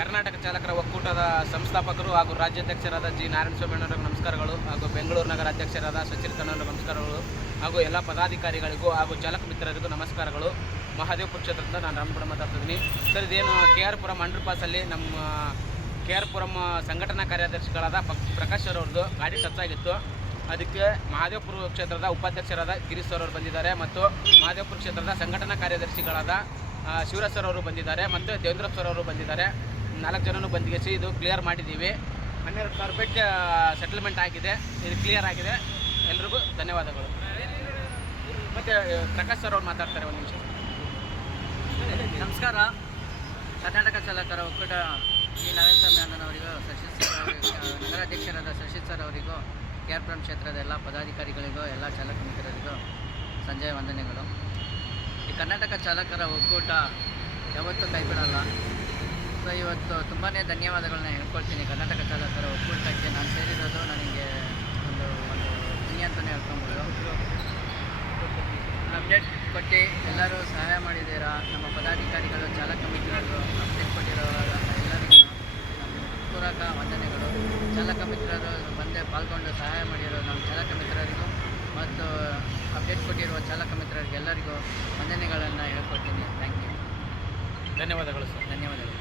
ಕರ್ನಾಟಕ ಚಾಲಕರ ಒಕ್ಕೂಟದ ಸಂಸ್ಥಾಪಕರು ಹಾಗೂ ರಾಜ್ಯಾಧ್ಯಕ್ಷರಾದ ಜಿ ನಾರಾಯಣಸ್ವಾಮಿಯವರಿಗೆ ನಮಸ್ಕಾರಗಳು, ಹಾಗೂ ಬೆಂಗಳೂರು ನಗರ ಅಧ್ಯಕ್ಷರಾದ ಸಚಿನ್ ನಮಸ್ಕಾರಗಳು, ಹಾಗೂ ಎಲ್ಲ ಪದಾಧಿಕಾರಿಗಳಿಗೂ ಹಾಗೂ ಚಾಲಕ ಮಿತ್ರರಿಗೂ ನಮಸ್ಕಾರಗಳು. ಮಹಾದೇವಪುರ ಕ್ಷೇತ್ರದಿಂದ ನಾನು ರಾಮಗೌಡ ಮಾತಾಡ್ತಿದ್ದೀನಿ. ಸರ್, ಇದೇನು KR ಪುರಂ ಅಂಡರ್ ಪಾಸಲ್ಲಿ ನಮ್ಮ KR ಪುರಂ ಸಂಘಟನಾ ಕಾರ್ಯದರ್ಶಿಗಳಾದ ಪ್ರಕಾಶ್ ಅವರದ್ದು ಗಾಡಿ ಟಚ್ ಆಗಿತ್ತು. ಅದಕ್ಕೆ ಮಹಾದೇವಪುರ ಕ್ಷೇತ್ರದ ಉಪಾಧ್ಯಕ್ಷರಾದ ಗಿರೀಶ್ ಅವರು ಬಂದಿದ್ದಾರೆ, ಮತ್ತು ಮಹಾದೇವಪುರ ಕ್ಷೇತ್ರದ ಸಂಘಟನಾ ಕಾರ್ಯದರ್ಶಿಗಳಾದ ಶಿವರಾಜ್ ಸರ್ ಅವರು ಬಂದಿದ್ದಾರೆ, ಮತ್ತು ದೇವೇಂದ್ರ ಸರ್ ಅವರು ಬಂದಿದ್ದಾರೆ. 4 ಜನನೂ ಬಂದಿಗೆಸಿ ಇದು ಕ್ಲಿಯರ್ ಮಾಡಿದ್ದೀವಿ. 12,000 ರೂಪಾಯಿಗೆ ಸೆಟಲ್ಮೆಂಟ್ ಆಗಿದೆ. ಇದು ಕ್ಲಿಯರ್ ಆಗಿದೆ. ಎಲ್ರಿಗೂ ಧನ್ಯವಾದಗಳು. ಮತ್ತು ಪ್ರಕಾಶ್ ಸರ್ ಅವ್ರು ಮಾತಾಡ್ತಾರೆ. ಒಂದು ನಿಮಿಷ. ನಮಸ್ಕಾರ. ಕರ್ನಾಟಕ ಚಾಲಕರ ಒಕ್ಕೂಟ ಜಿ ನಾರಾಯಣಸ್ವಾಮಿ ಅಣ್ಣನವರಿಗೂ, ನಗರಾಧ್ಯಕ್ಷರಾದ ಶಶಿ ಸರ್ ಅವರಿಗೂ, KR ಪುರಂ ಕ್ಷೇತ್ರದ ಎಲ್ಲ ಪದಾಧಿಕಾರಿಗಳಿಗೂ, ಎಲ್ಲ ಚಾಲಕ ಮಿತ್ರರಿಗೂ ಸಂಜೆಯ ವಂದನೆಗಳು. ಈ ಕರ್ನಾಟಕ ಚಾಲಕರ ಒಕ್ಕೂಟ ಯಾವತ್ತೂ ಕೈಬಿಡಲ್ಲ. ಸೊ ಇವತ್ತು ತುಂಬಾ ಧನ್ಯವಾದಗಳನ್ನ ಹೇಳ್ಕೊಳ್ತೀನಿ. ಕರ್ನಾಟಕ ಚಾಲಕರ ಒಕ್ಕೂಟಕ್ಕೆ ನಾನು ಸೇರಿರೋದು ನನಗೆ ಒಂದು ಪುಣ್ಯ ಅಂತಲೇ ಹೇಳ್ಕೊಬೋದು. ಅಪ್ಡೇಟ್ ಕೊಟ್ಟು ಎಲ್ಲರೂ ಸಹಾಯ ಮಾಡಿದ್ದೀರಾ. ನಮ್ಮ ಪದಾಧಿಕಾರಿಗಳು, ಚಾಲಕ ಮಿತ್ರರು ಅಪ್ಡೇಟ್ ಕೊಟ್ಟಿರೋ ಎಲ್ಲರಿಗೂ ಪೂರಕ ವಂದನೆಗಳು. ಚಾಲಕ ಮಿತ್ರರು ಬಂದೇ ಪಾಲ್ಗೊಂಡು ಸಹಾಯ ಮಾಡಿರೋ ನಮ್ಮ ಚಾಲಕ ಮಿತ್ರರಿಗೂ ಮತ್ತು ಅಪ್ಡೇಟ್ ಕೊಟ್ಟಿರುವ ಚಾಲಕ ಮಿತ್ರರಿಗೆ ಎಲ್ಲರಿಗೂ ವಂದನೆಗಳನ್ನು ಹೇಳ್ಕೊಡ್ತೀನಿ. Thank you. ಧನ್ಯವಾದಗಳು ಸರ್. ಧನ್ಯವಾದಗಳು.